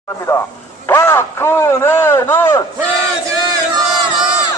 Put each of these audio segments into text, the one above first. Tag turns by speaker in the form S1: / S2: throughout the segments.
S1: 합니다. 박근혜는
S2: 퇴진하라!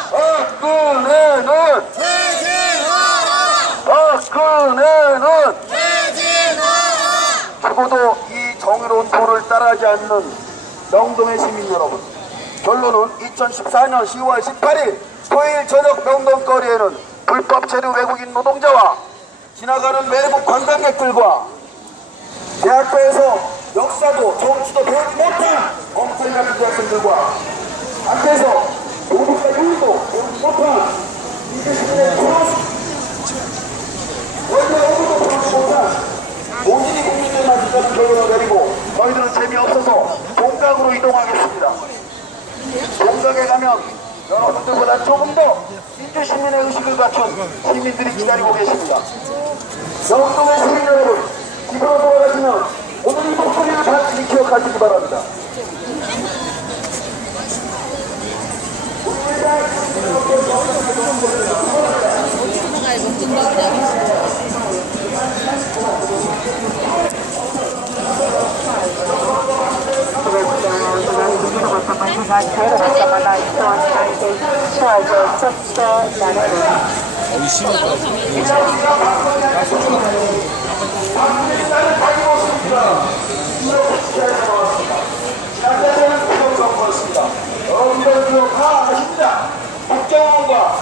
S1: 박근혜는
S2: 퇴진하라!
S1: 박근혜는
S2: 퇴진하라!
S1: 죽어도 이 정의로운 도를 따라하지 않는 명동의 시민 여러분, 결론은 2014년 10월 18일 토요일 저녁 명동거리에는 불법 체류 외국인 노동자와 지나가는 외국 관광객들과 대학교에서 역사도 정치도 배우지 못한 엉터리 같은 대학생들과 앞에서 노동과 윤리도 배우지 못한 이제 시민의 크로스 원래 어디도 배우지 못한 모진이 국민들만 지금 결론을 내리고 저희들은 재미없어서 동강으로 이동하겠습니다. 동강에 가면 여러분들보다 조금 더 민주시민의 의식을 갖춘 시민들이 기다리고 계십니다. 명동의 시민 여러분, 집으로 돌아가시면 오늘 이 목소리를 반드시 기억하시기 바랍니다. 여러분들 지금 다 아십니다. 국정원과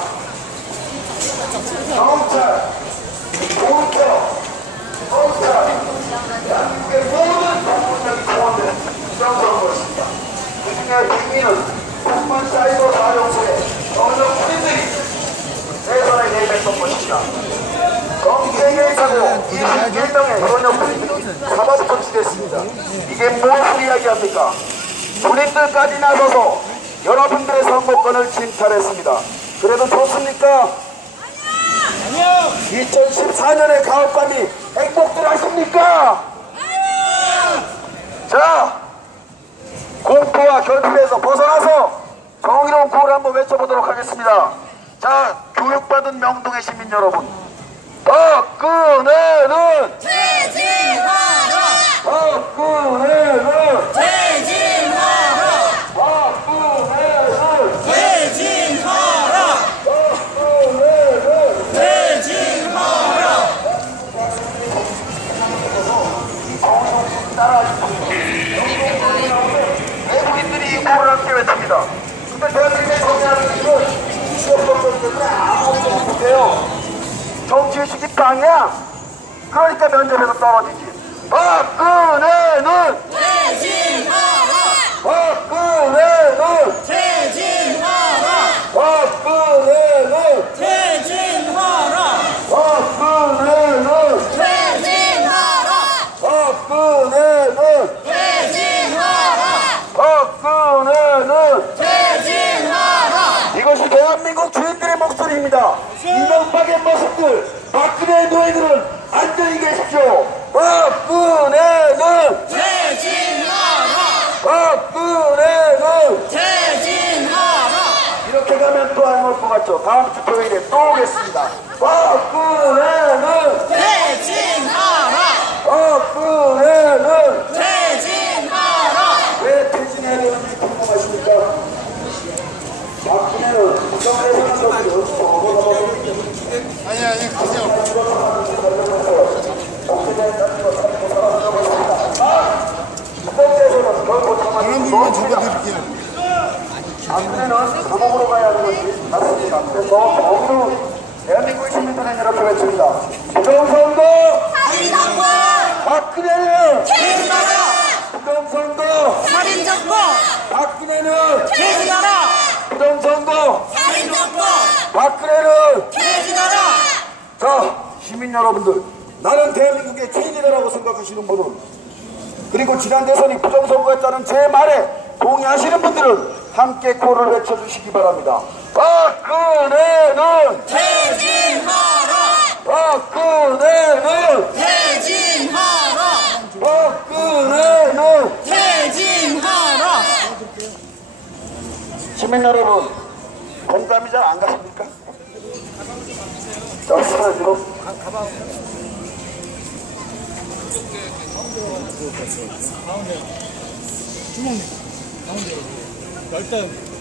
S1: 경찰, 공처, 검찰, 대한민국의 모든 정보력이 동원된 부정선거였습니다. 그중에 백미는 국민사이버사령부의 경력 군인들이 대선에 내뱉던 것입니다. 정쟁의 사고 21명의 현역 군인들이 사법 처치됐습니다. 이게 무엇을 이야기합니까? 군인들까지 나서서 여러분들의 선거권을 침탈했습니다. 그래도 좋습니까? 아니요! 2014년의 가을밤이 행복들 하십니까? 아니요! 자, 공포와 결핍에서 벗어나서 정의로운 구호를 한번 외쳐보도록 하겠습니다. 자, 교육받은 명동의 시민 여러분, 박근혜는
S2: 퇴진하라!
S1: 박근혜는
S2: 퇴진하라!
S1: 박근혜는
S2: 퇴진하라!
S1: 박근혜는
S2: 퇴진하라!
S1: 외국인들이 이 구호를 함께 외칩니다. 근데 대한민국의 정의하는 것은 지역법적 때문에 아무것도 못해요. 정치의식이 빵이야. 그러니까 면접에서 떨어지지. 박근혜는
S2: 퇴진하라!
S1: 박근혜는
S2: 퇴진하라!
S1: 박근혜는
S2: 퇴진하라!
S1: 박근혜는
S2: 퇴진하라!
S1: 박근혜는
S2: 퇴진하라!
S1: 박근혜는
S2: 퇴진하라!
S1: 이것이 대한민국 주인들의 목소리입니다. 이명박의 모습들, 박근혜의 노예들은 안녕히 계십시오. 박근혜는
S2: 퇴진하라!
S1: 박근혜는
S2: 퇴진하라!
S1: 이렇게 가면 또 안 올 것 같죠? 다음 주 토요일에 또 오겠습니다. 박근혜는
S2: 퇴진하라!
S1: 박근혜는
S2: 퇴진하라!
S1: 왜 퇴진해야 되는지 궁금하십니까? 박근혜는 국정에서는 것이 어디서 얻어가고
S3: 아니 가세요.
S1: 국정에서는 결코 참아줄
S3: 그런
S1: 수
S3: 부분만
S1: 없습니다.
S3: 적어드릴게요.
S1: 박근혜는 감옥으로 가야 하는 것이 맞습니다. 그래서 더욱더 대한민국 시민들은 이렇게 외칩니다. 부정선거
S2: 살인정권!
S1: 박근혜는
S2: 퇴진하라!
S1: 부정선거
S2: 살인정권!
S1: 박근혜는
S2: 퇴진하라!
S1: 부정선거
S2: 살인정권!
S1: 박근혜는
S2: 퇴진하라!
S1: 자, 시민 여러분들, 나는 대한민국의 죄인이다라고 생각하시는 분은, 그리고 지난 대선이 부정선거였다는 제 말에 동의하시는 분들은 함께 코를 외쳐주시기 바랍니다. 박근혜는
S2: 퇴진하라!
S1: 박근혜는
S2: 퇴진하라!
S1: 박근혜는
S2: 퇴진하라!
S1: 시민 여러분, 공감이 잘 안 가십니까? 자, 쓰러지로
S4: 주먹님 가운데로. 자, 일단